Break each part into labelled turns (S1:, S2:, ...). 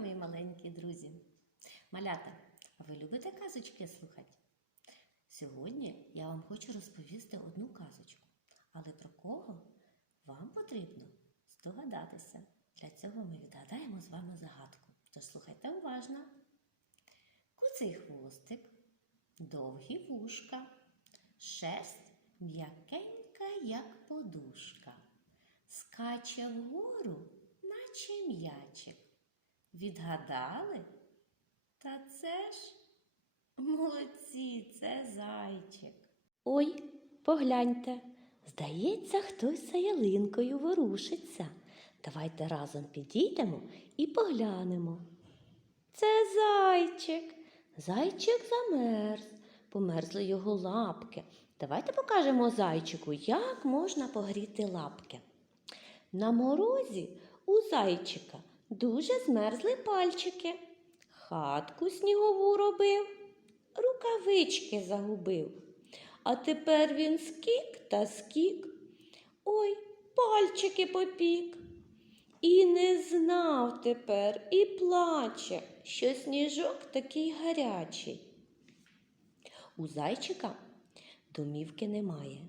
S1: мої маленькі друзі. Малята, а ви любите казочки слухати? Сьогодні я вам хочу розповісти одну казочку. Але про кого вам потрібно здогадатися. Для цього ми відгадаємо з вами загадку. Тож слухайте уважно. Куций хвостик, довгі вушка, шерсть м'якенька, як подушка. Скаче вгору, наче м'ячик. Відгадали? Та це ж молодці, це зайчик.
S2: Ой, погляньте, здається, хтось за ялинкою ворушиться. Давайте разом підійдемо і поглянемо. Це зайчик. Зайчик замерз, померзли його лапки. Давайте покажемо зайчику, як можна погріти лапки. На морозі у зайчика дуже змерзли пальчики. Хатку снігову робив, рукавички загубив. А тепер він скік та скік. Ой, пальчики попік. І не знав тепер і плаче, що сніжок такий гарячий. У зайчика домівки немає,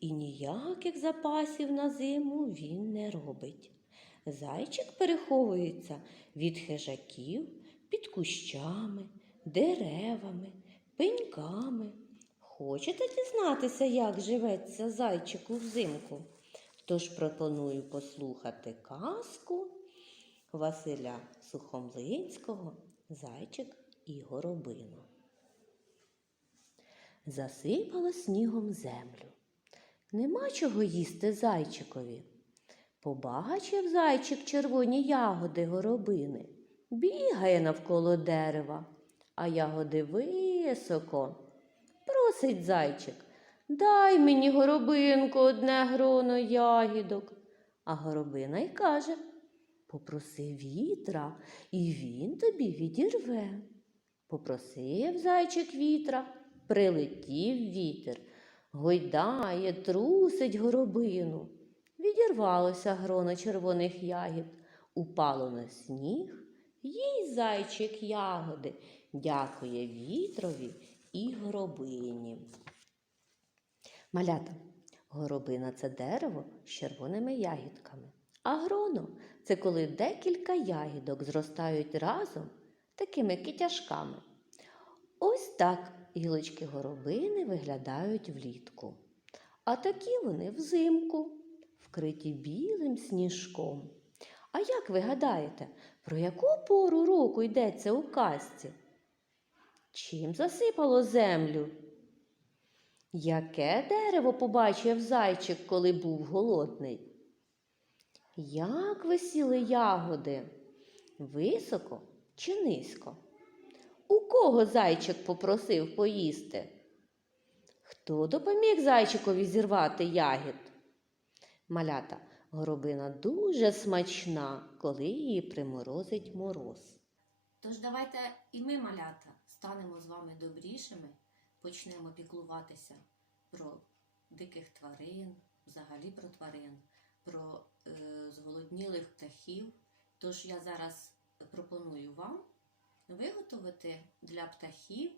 S2: і ніяких запасів на зиму він не робить. Зайчик переховується від хижаків під кущами, деревами, пеньками. Хочете дізнатися, як живеться зайчику взимку? Тож пропоную послухати казку Василя Сухомлинського Зайчик і горобина. Засипало снігом землю. Нема чого їсти зайчикові. Побачив зайчик червоні ягоди горобини, бігає навколо дерева, а ягоди високо. Просить зайчик, дай мені горобинку одне гроно ягідок. А горобина й каже Попроси вітра, і він тобі відірве. Попросив зайчик вітра, прилетів вітер, гойдає, трусить горобину. Відірвалося гроно червоних ягід, упало на сніг, їй зайчик ягоди, дякує вітрові і горобині. Малята, горобина це дерево з червоними ягідками. А гроно це коли декілька ягідок зростають разом такими китяшками. Ось так гілочки горобини виглядають влітку. А такі вони взимку, вкриті білим сніжком. А як ви гадаєте, про яку пору року йдеться у казці? Чим засипало землю? Яке дерево побачив зайчик, коли був голодний? Як висіли ягоди? Високо чи низько? У кого зайчик попросив поїсти? Хто допоміг зайчикові зірвати ягід? Малята, горобина дуже смачна, коли її приморозить мороз.
S1: Тож давайте і ми, малята, станемо з вами добрішими, почнемо піклуватися про диких тварин, взагалі про тварин, про е, зголоднілих птахів. Тож я зараз пропоную вам виготовити для птахів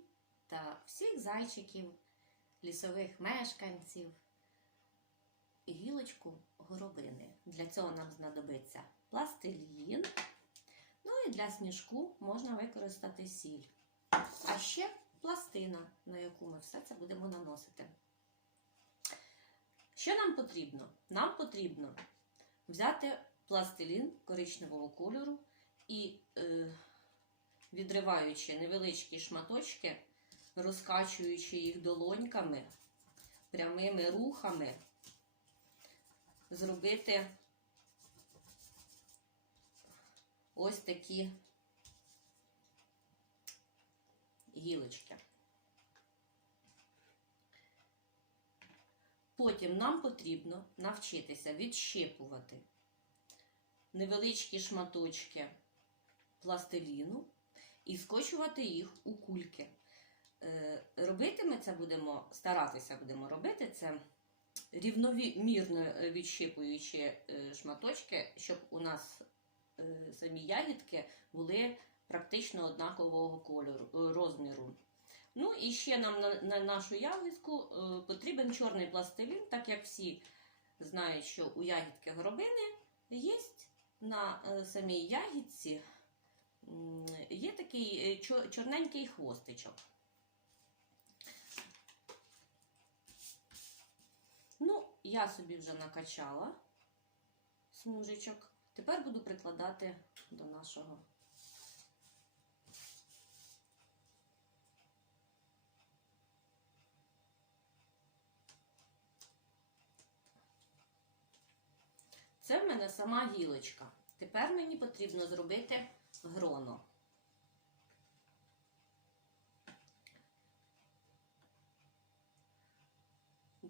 S1: та всіх зайчиків, лісових мешканців гілочку горобини. Для цього нам знадобиться пластилін. Ну і для сніжку можна використати сіль. А ще пластина, на яку ми все це будемо наносити. Що нам потрібно? Нам потрібно взяти пластилін коричневого кольору і, е, відриваючи невеличкі шматочки, розкачуючи їх долоньками, прямими рухами, зробити ось такі гілочки. Потім нам потрібно навчитися відщипувати невеличкі шматочки пластиліну і скочувати їх у кульки. Е, Робити ми це будемо, старатися будемо робити це рівномірно відщипуючи е, шматочки, щоб у нас е, самі ягідки були практично однакового кольору, е, розміру. Ну і ще нам на, на нашу ягідку потрібен чорний пластилін, так як всі знають, що у ягідки горобини є на самій ягідці є такий чорненький хвостичок. Ну, я собі вже накачала смужечок. Тепер буду прикладати до нашого. Це в мене сама гілочка. Тепер мені потрібно зробити гроно.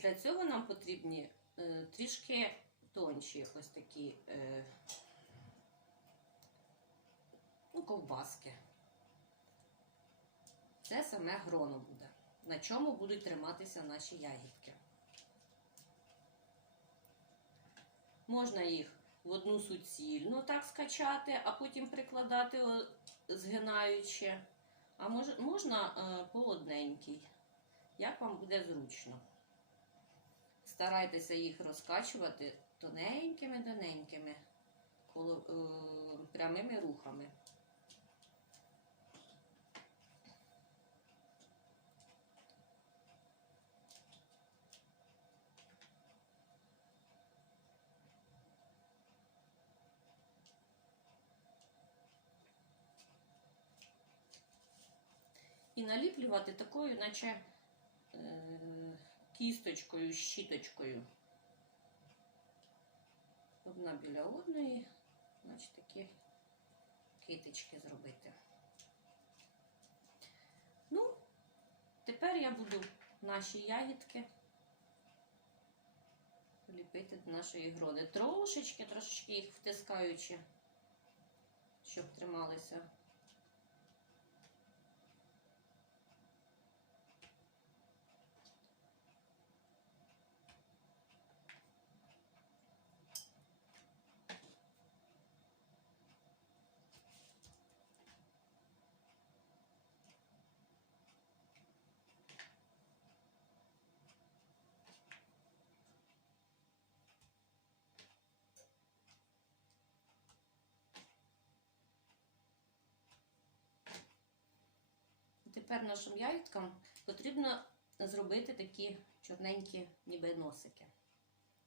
S1: Для цього нам потрібні е, трішки тонші ось такі е, ну, ковбаски. Це саме гроно буде, на чому будуть триматися наші ягідки. Можна їх в одну суцільну так скачати, а потім прикладати згинаючи. А мож, можна е, по одненькій, як вам буде зручно. Старайтеся їх розкачувати тоненькими-тоненькими, е, прямими рухами. І наліплювати такою, наче кісточкою, щіточкою. Одна біля одної, значить такі китички зробити. Ну, тепер я буду наші ягідки ліпити до нашої грони. Трошечки, трошечки їх втискаючи, щоб трималися. Тепер нашим яйткам потрібно зробити такі чорненькі ніби носики.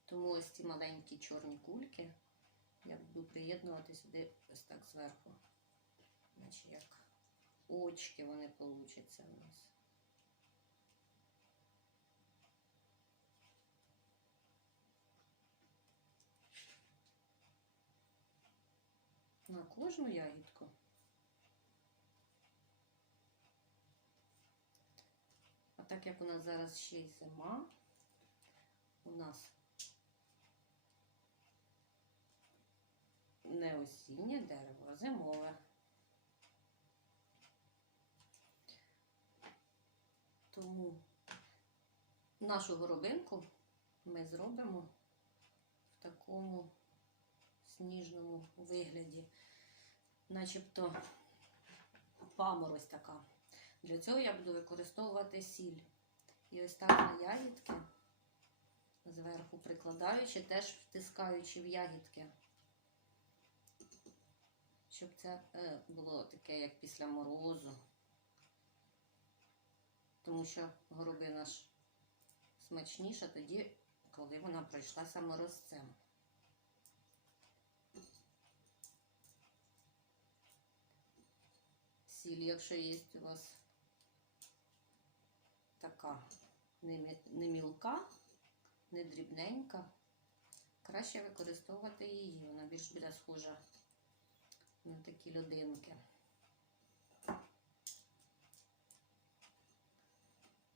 S1: Тому ось ці маленькі чорні кульки я буду приєднувати сюди ось так зверху. Наче як очки вони получаться у нас. На кожну ягідку. Так як у нас зараз ще й зима, у нас не осіннє дерево, а зимове. Тому нашу горобинку ми зробимо в такому сніжному вигляді, начебто паморозь така. Для цього я буду використовувати сіль. І ось так на ягідки, зверху прикладаючи, теж втискаючи в ягідки. Щоб це е, було таке, як після морозу. Тому що горобина ж смачніша тоді, коли вона пройшлася морозцем. Сіль, якщо є у вас така не, мілка, не дрібненька, краще використовувати її. Вона більш буде схожа на такі людинки.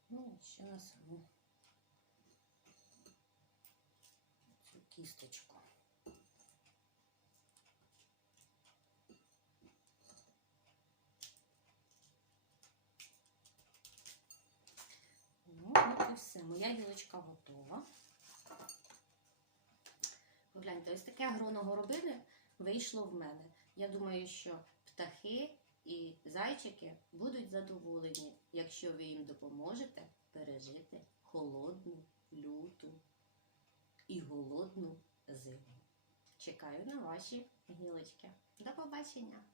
S1: Ну, і ще на саму цю кісточку. Ну, от і все. Моя гілочка готова. Погляньте, ось таке гроно горобини вийшло в мене. Я думаю, що птахи і зайчики будуть задоволені, якщо ви їм допоможете пережити холодну, люту і голодну зиму. Чекаю на ваші гілочки. До побачення!